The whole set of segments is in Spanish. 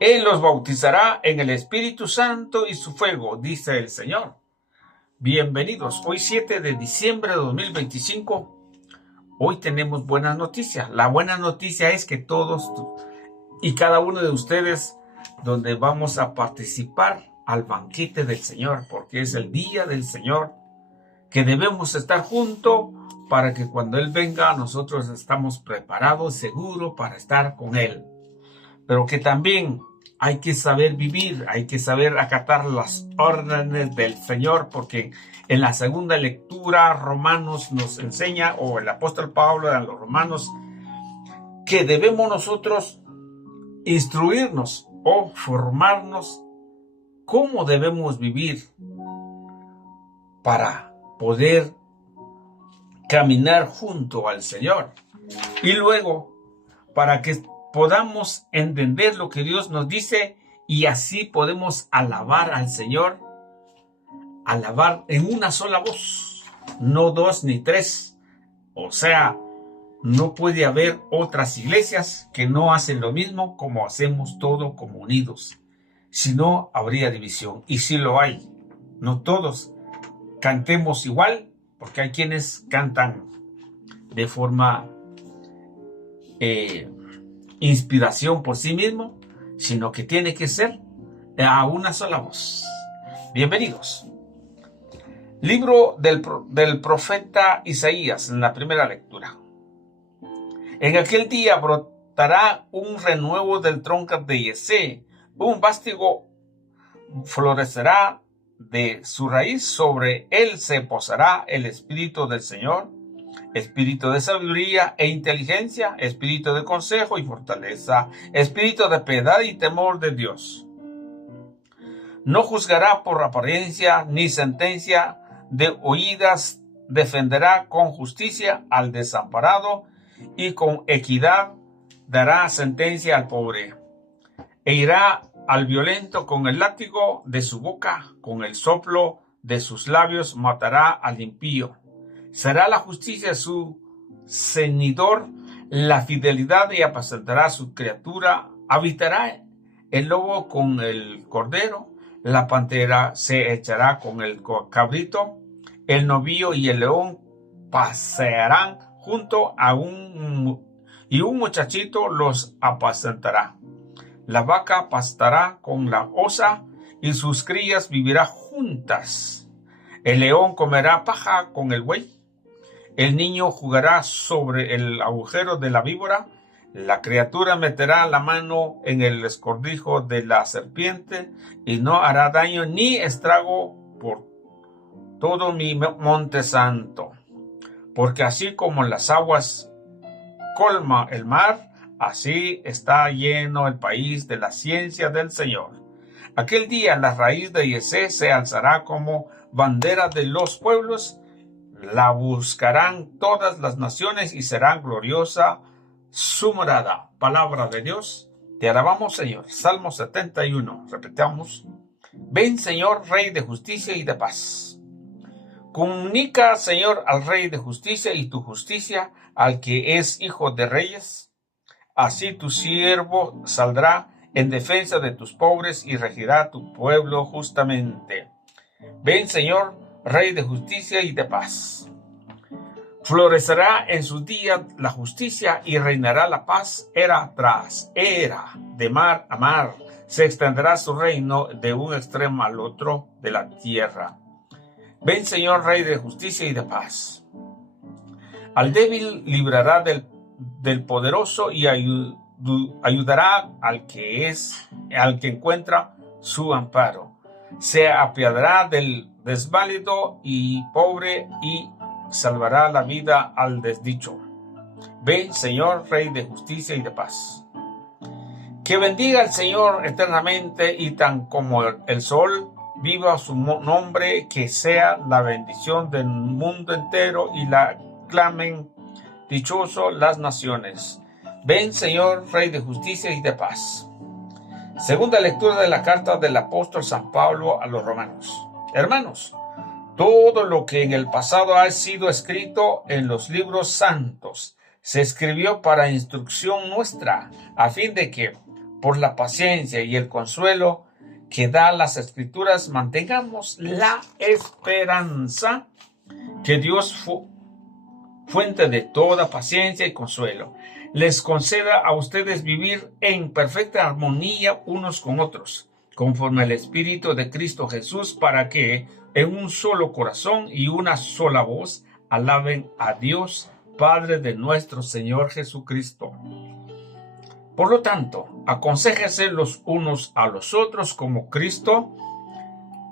Él los bautizará en el Espíritu Santo y su fuego, dice el Señor. Bienvenidos. Hoy 7 de diciembre de 2025. Hoy tenemos buenas noticias. La buena noticia es que todos y cada uno de ustedes, donde vamos a participar al banquete del Señor, porque es el día del Señor, que debemos estar juntos para que cuando Él venga nosotros estamos preparados, seguros para estar con Él. Pero que también hay que saber vivir, hay que saber acatar las órdenes del Señor, porque en la segunda lectura Romanos nos enseña, o el apóstol Pablo a los romanos, que debemos nosotros instruirnos o formarnos cómo debemos vivir para poder caminar junto al Señor. Y luego, para que podamos entender lo que Dios nos dice y así podemos alabar al Señor, alabar en una sola voz, no dos ni tres. O sea, no puede haber otras iglesias que no hacen lo mismo como hacemos todos como unidos. Si no, habría división. Y si lo hay, no todos cantemos igual, porque hay quienes cantan de forma inspiración por sí mismo, sino que tiene que ser a una sola voz. Bienvenidos. Libro del profeta Isaías, en la primera lectura. En aquel día brotará un renuevo del tronco de Yesé, un vástago florecerá de su raíz, sobre él se posará el Espíritu del Señor, Espíritu de sabiduría e inteligencia, Espíritu de consejo y fortaleza, Espíritu de piedad y temor de Dios. No juzgará por apariencia ni sentencia de oídas, defenderá con justicia al desamparado y con equidad dará sentencia al pobre. E irá al violento con el látigo de su boca, con el soplo de sus labios matará al impío. Será la justicia su ceñidor, la fidelidad y apacentará su criatura. Habitará el lobo con el cordero, la pantera se echará con el cabrito, el novillo y el león pasearán junto a un muchachito los apacentará. La vaca pastará con la osa y sus crías vivirán juntas. El león comerá paja con el buey. El niño jugará sobre el agujero de la víbora. La criatura meterá la mano en el escondrijo de la serpiente y no hará daño ni estrago por todo mi monte santo. Porque así como las aguas colma el mar, así está lleno el país de la ciencia del Señor. Aquel día la raíz de Yesé se alzará como bandera de los pueblos, la buscarán todas las naciones y será gloriosa su morada. Palabra de Dios, te alabamos, Señor. Salmo 71, repitamos. Ven, Señor, Rey de justicia y de paz. Comunica, Señor, al Rey de justicia y tu justicia al que es hijo de reyes. Así tu siervo saldrá en defensa de tus pobres y regirá tu pueblo justamente. Ven, Señor, Rey de justicia y de paz. Florecerá en su día la justicia y reinará la paz era tras era, de mar a mar. Se extenderá su reino de un extremo al otro de la tierra. Ven, Señor, Rey de justicia y de paz. Al débil librará del poderoso y ayudará al que encuentra su amparo. Se apiadará del desválido y pobre y salvará la vida al desdicho. Ven, Señor, Rey de justicia y de paz. Que bendiga el Señor eternamente y tan como el sol viva su nombre, que sea la bendición del mundo entero y la clamen dichoso las naciones. Ven, Señor, Rey de justicia y de paz. Segunda lectura de la carta del apóstol San Pablo a los romanos. Hermanos, todo lo que en el pasado ha sido escrito en los libros santos se escribió para instrucción nuestra, a fin de que, por la paciencia y el consuelo que da las Escrituras, mantengamos la esperanza que Dios, fuente de toda paciencia y consuelo, les conceda a ustedes vivir en perfecta armonía unos con otros, conforme al Espíritu de Cristo Jesús, para que en un solo corazón y una sola voz alaben a Dios, Padre de nuestro Señor Jesucristo. Por lo tanto, aconséjense los unos a los otros como Cristo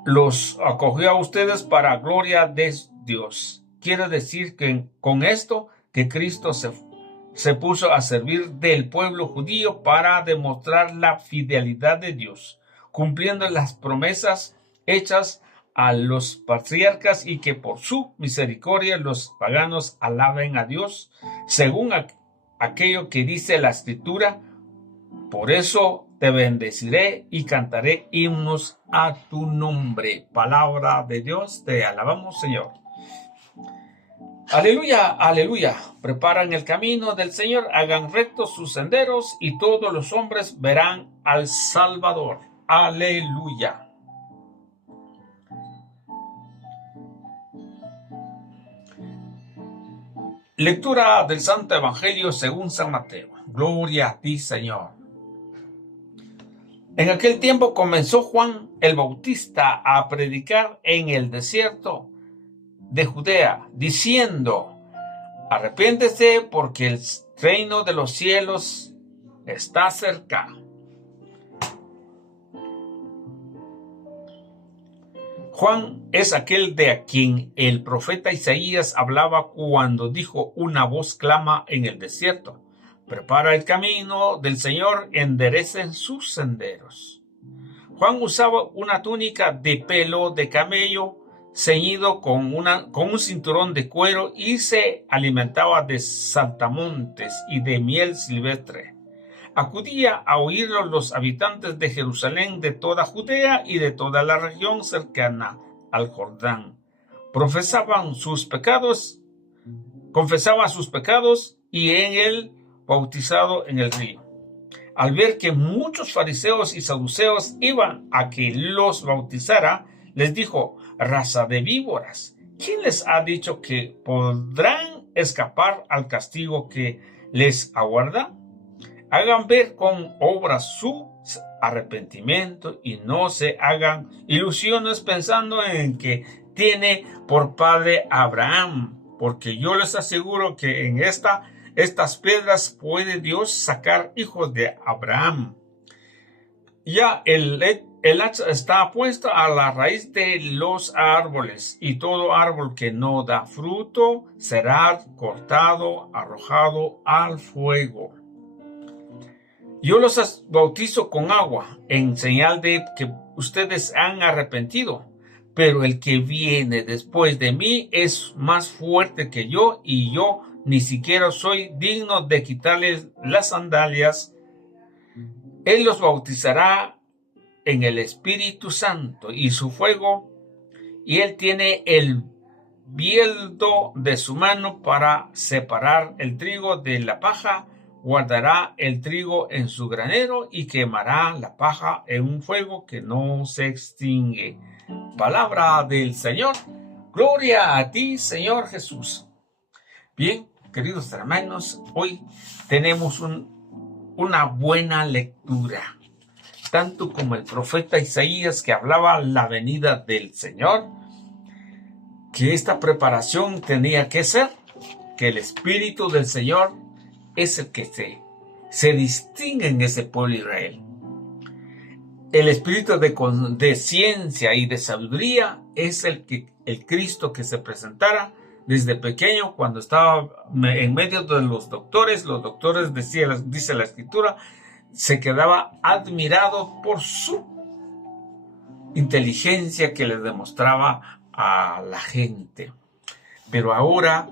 los acogió a ustedes para gloria de Dios. Quiere decir que con esto que Cristo se puso a servir del pueblo judío para demostrar la fidelidad de Dios, cumpliendo las promesas hechas a los patriarcas, y que por su misericordia los paganos alaben a Dios, según aquello que dice la Escritura: por eso te bendeciré y cantaré himnos a tu nombre. Palabra de Dios, te alabamos, Señor. Aleluya, aleluya. Preparan el camino del Señor, hagan rectos sus senderos, y todos los hombres verán al Salvador. Aleluya. Lectura del Santo Evangelio según San Mateo. Gloria a ti, Señor. En aquel tiempo comenzó Juan el Bautista a predicar en el desierto de Judea, diciendo: arrepiéntese, porque el reino de los cielos está cerca. Juan es aquel de quien el profeta Isaías hablaba cuando dijo: una voz clama en el desierto, prepara el camino del Señor, enderecen sus senderos. Juan usaba una túnica de pelo de camello ceñido con un cinturón de cuero, y se alimentaba de saltamontes y de miel silvestre. Acudía a oírlo los habitantes de Jerusalén, de toda Judea y de toda la región cercana al Jordán. Confesaba sus pecados y en él bautizado en el río. Al ver que muchos fariseos y saduceos iban a que los bautizara, les dijo: raza de víboras, ¿quién les ha dicho que podrán escapar al castigo que les aguarda? Hagan ver con obras su arrepentimiento, y no se hagan ilusiones pensando en que tiene por padre a Abraham, porque yo les aseguro que en estas piedras puede Dios sacar hijos de Abraham. Ya el hacha está puesta a la raíz de los árboles, y todo árbol que no da fruto será cortado, arrojado al fuego. Yo los bautizo con agua, en señal de que ustedes han arrepentido, pero el que viene después de mí es más fuerte que yo, y yo ni siquiera soy digno de quitarles las sandalias. Él los bautizará en el Espíritu Santo y su fuego, y él tiene el bieldo de su mano para separar el trigo de la paja. Guardará el trigo en su granero y quemará la paja en un fuego que no se extingue. Palabra del Señor. Gloria a ti, Señor Jesús. Bien, queridos hermanos, hoy tenemos una buena lectura, tanto como el profeta Isaías, que hablaba la venida del Señor, que esta preparación tenía que ser, que el Espíritu del Señor es el que se distingue en ese pueblo de Israel. El espíritu de ciencia y de sabiduría es el Cristo que se presentara desde pequeño, cuando estaba en medio de los doctores. Los doctores, dice la Escritura, se quedaba admirado por su inteligencia que le demostraba a la gente. Pero ahora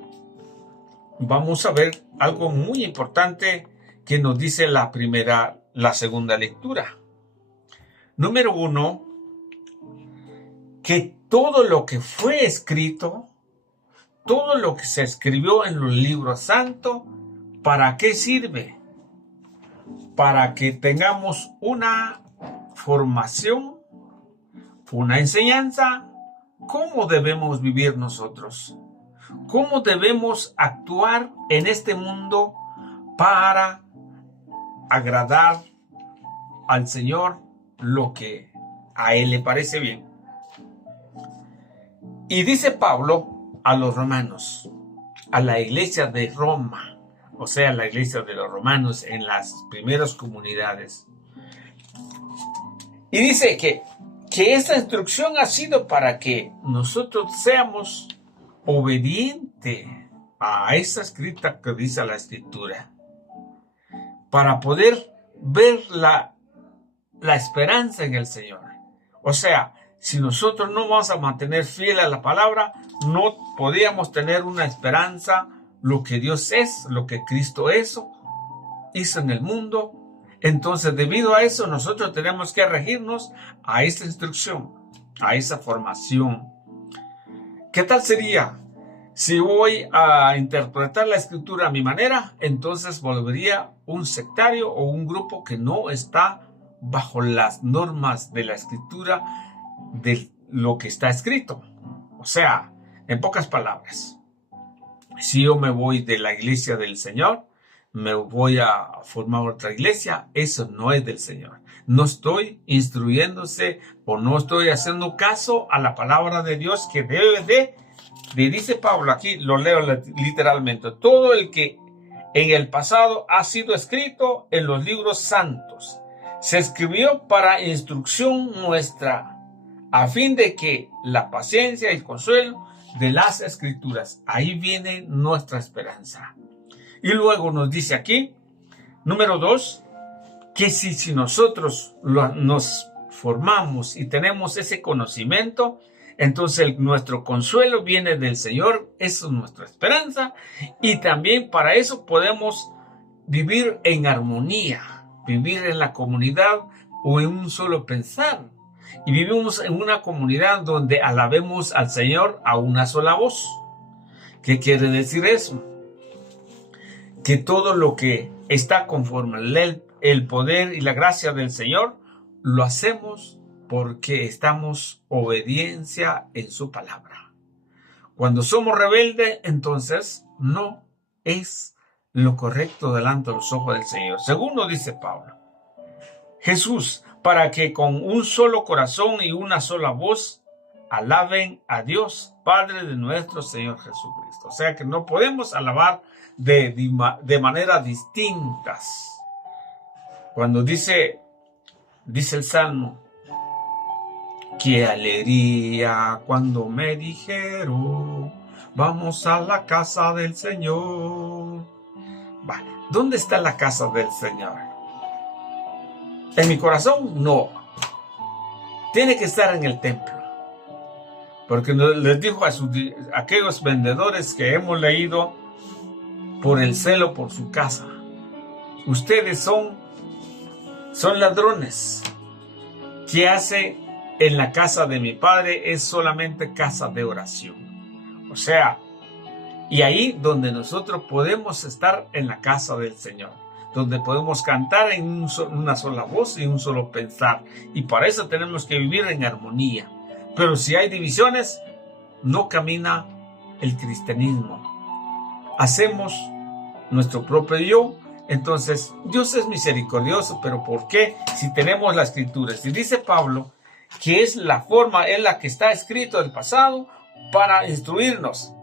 vamos a ver algo muy importante que nos dice la segunda lectura. Número 1, que todo lo que fue escrito, todo lo que se escribió en los libros santos, ¿para qué sirve? para que tengamos una formación, una enseñanza, cómo debemos vivir nosotros, cómo debemos actuar en este mundo para agradar al Señor, lo que a Él le parece bien. Y dice Pablo a los romanos, a la iglesia de Roma, o sea, la iglesia de los romanos en las primeras comunidades. Y dice que esta instrucción ha sido para que nosotros seamos obedientes a esa escrita que dice la Escritura, para poder ver la esperanza en el Señor. O sea, si nosotros no vamos a mantener fiel a la palabra, no podíamos tener una esperanza, lo que Dios es, lo que Cristo hizo en el mundo. Entonces, debido a eso, nosotros tenemos que regirnos a esta instrucción, a esa formación. ¿Qué tal sería si voy a interpretar la Escritura a mi manera? Entonces volvería un sectario o un grupo que no está bajo las normas de la Escritura, de lo que está escrito. O sea, en pocas palabras, si yo me voy de la iglesia del Señor, me voy a formar otra iglesia, eso no es del Señor. No estoy instruyéndose o no estoy haciendo caso a la palabra de Dios, que debe de dice Pablo aquí, lo leo literalmente, todo el que en el pasado ha sido escrito en los libros santos, se escribió para instrucción nuestra, a fin de que la paciencia y el consuelo de las Escrituras, ahí viene nuestra esperanza. Y luego nos dice aquí, número 2, que si nosotros nos formamos y tenemos ese conocimiento, entonces nuestro consuelo viene del Señor, eso es nuestra esperanza, y también para eso podemos vivir en armonía, vivir en la comunidad o en un solo pensar. Y vivimos en una comunidad donde alabemos al Señor a una sola voz. ¿Qué quiere decir eso? Que todo lo que está conforme el poder y la gracia del Señor, lo hacemos porque estamos obediencia en su palabra. Cuando somos rebeldes, entonces no es lo correcto delante de los ojos del Señor. Según nos dice Pablo, Jesús, para que con un solo corazón y una sola voz alaben a Dios, Padre de nuestro Señor Jesucristo. O sea que no podemos alabar de maneras distintas. Cuando dice el Salmo, qué alegría cuando me dijeron, vamos a la casa del Señor. Vale, ¿dónde está la casa del Señor? ¿En mi corazón? No. Tiene que estar en el templo. Porque les dijo a aquellos vendedores que hemos leído, por el celo por su casa, ustedes son ladrones. ¿Qué hace en la casa de mi Padre? Es solamente casa de oración. O sea, y ahí donde nosotros podemos estar en la casa del Señor, donde podemos cantar en una sola voz y un solo pensar. Y para eso tenemos que vivir en armonía. Pero si hay divisiones, no camina el cristianismo. Hacemos nuestro propio yo. Entonces, Dios es misericordioso, pero ¿por qué? Si tenemos la Escritura. Si dice Pablo que es la forma en la que está escrito el pasado para instruirnos.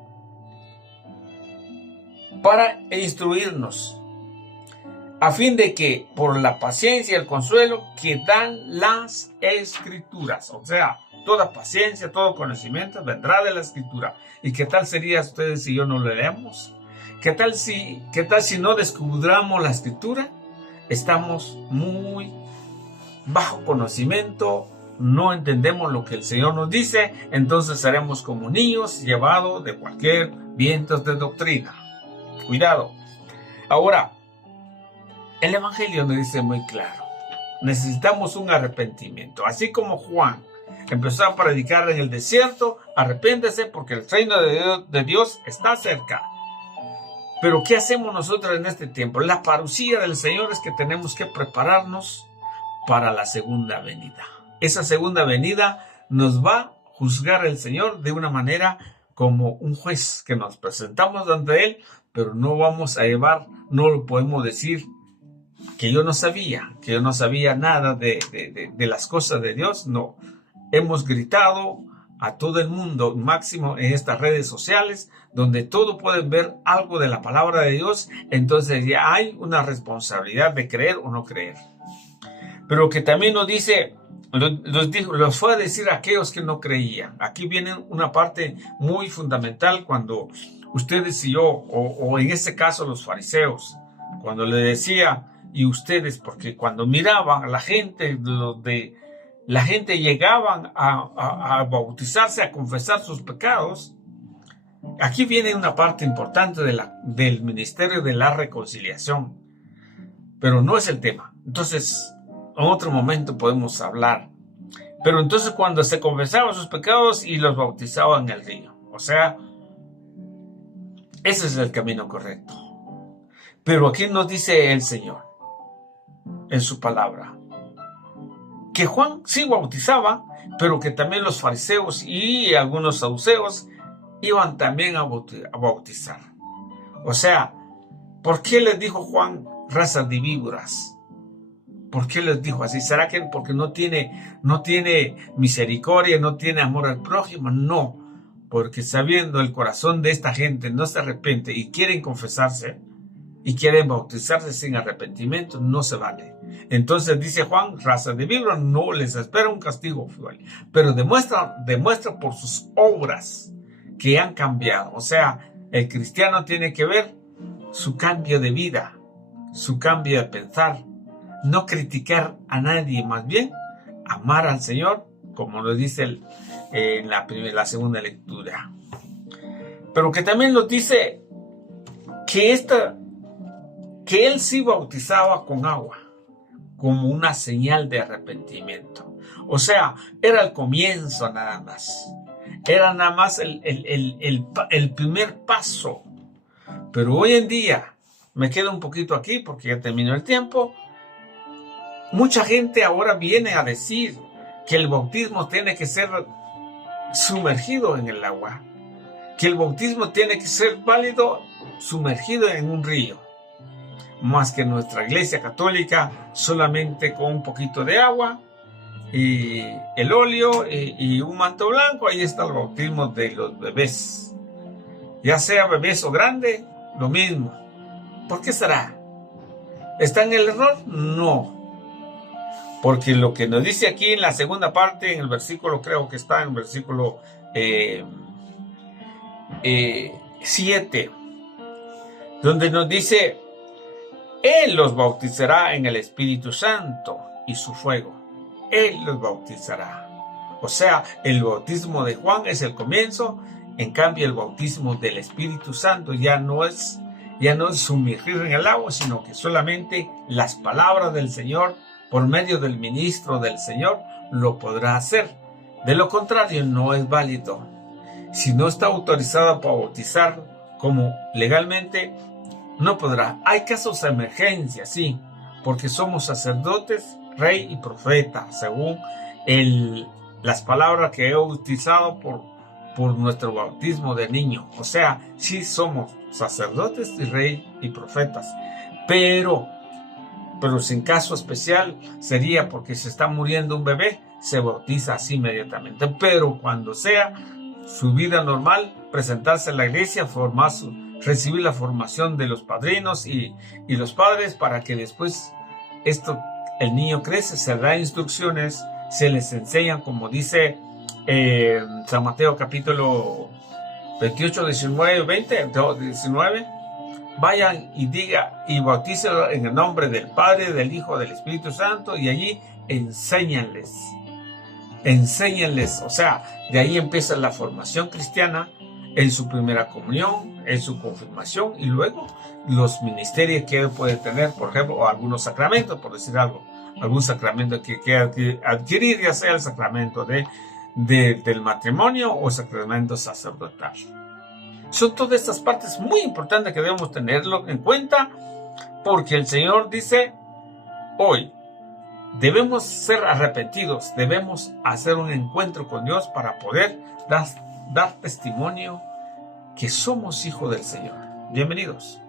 A fin de que por la paciencia y el consuelo que dan las Escrituras, o sea, toda paciencia, todo conocimiento vendrá de la Escritura. ¿Y qué tal sería ustedes si yo no lo leemos? ¿Qué tal si no descubramos la Escritura? Estamos muy bajo conocimiento, no entendemos lo que el Señor nos dice, entonces seremos como niños llevados de cualquier viento de doctrina. Cuidado. Ahora, el Evangelio nos dice muy claro, necesitamos un arrepentimiento. Así como Juan empezó a predicar en el desierto, arrepéntese porque el reino de Dios está cerca. Pero ¿qué hacemos nosotros en este tiempo? La parucía del Señor es que tenemos que prepararnos para la segunda venida. Esa segunda venida nos va a juzgar el Señor de una manera como un juez, que nos presentamos ante Él, pero no vamos a llevar, no lo podemos decir que yo no sabía nada de las cosas de Dios. No, hemos gritado a todo el mundo, máximo en estas redes sociales, donde todos pueden ver algo de la palabra de Dios. Entonces ya hay una responsabilidad de creer o no creer. Pero que también nos dice, los fue a decir a aquellos que no creían. Aquí viene una parte muy fundamental cuando ustedes y yo, o en este caso los fariseos, cuando le decía, y ustedes, porque cuando miraban a la gente, la gente llegaban a bautizarse, a confesar sus pecados. Aquí viene una parte importante del ministerio de la reconciliación, pero no es el tema. Entonces, en otro momento podemos hablar. Pero entonces cuando se confesaban sus pecados y los bautizaban en el río. O sea, ese es el camino correcto. Pero aquí nos dice el Señor, en su palabra, que Juan sí bautizaba, pero que también los fariseos y algunos saduceos iban también a bautizar. O sea, ¿por qué les dijo Juan raza de víboras? ¿Por qué les dijo así? ¿Será que porque no tiene misericordia, no tiene amor al prójimo? No, porque sabiendo el corazón de esta gente no se arrepiente y quieren confesarse y quieren bautizarse sin arrepentimiento, no se vale. Entonces dice Juan, raza de víboras, no les espera un castigo cruel, pero demuestra por sus obras que han cambiado. O sea, el cristiano tiene que ver su cambio de vida, su cambio de pensar, no criticar a nadie, más bien amar al Señor, como lo dice en la segunda lectura. Pero que también nos dice que él sí bautizaba con agua, como una señal de arrepentimiento. O sea, era el comienzo nada más. Era nada más el primer paso. Pero hoy en día, me quedo un poquito aquí porque ya terminó el tiempo. Mucha gente ahora viene a decir que el bautismo tiene que ser sumergido en el agua, que el bautismo tiene que ser válido sumergido en un río, más que nuestra iglesia católica solamente con un poquito de agua y el óleo y un manto blanco. Ahí está el bautismo de los bebés, ya sea bebés o grande, lo mismo. ¿Por qué será? ¿Está en el error? No. Porque lo que nos dice aquí en la segunda parte, en el versículo, creo que está en el versículo 7, donde nos dice, Él los bautizará en el Espíritu Santo y su fuego. Él los bautizará. O sea, el bautismo de Juan es el comienzo, en cambio el bautismo del Espíritu Santo ya no es sumergir en el agua, sino que solamente las palabras del Señor, por medio del ministro del Señor, lo podrá hacer. De lo contrario, no es válido. Si no está autorizado para bautizar como legalmente, no podrá. Hay casos de emergencia, sí, porque somos sacerdotes, rey y profeta, según las palabras que he utilizado por nuestro bautismo de niño. O sea, sí somos sacerdotes y rey y profetas, pero sin caso especial sería porque se está muriendo un bebé, se bautiza así inmediatamente. Pero cuando sea su vida normal, presentarse en la iglesia, recibir la formación de los padrinos y los padres, para que después el niño crece, se da instrucciones, se les enseñan, como dice San Mateo capítulo 28, 19, vayan y bautícenlo en el nombre del Padre, del Hijo, del Espíritu Santo, y allí enséñanles. O sea, de ahí empieza la formación cristiana en su primera comunión, en su confirmación, y luego los ministerios que él puede tener, por ejemplo, o algunos sacramentos, por decir algo, algún sacramento que quiera adquirir, ya sea el sacramento del matrimonio o sacramento sacerdotal. Son todas estas partes muy importantes que debemos tenerlo en cuenta, porque el Señor dice hoy, debemos ser arrepentidos, debemos hacer un encuentro con Dios para poder dar testimonio que somos hijos del Señor. Bienvenidos.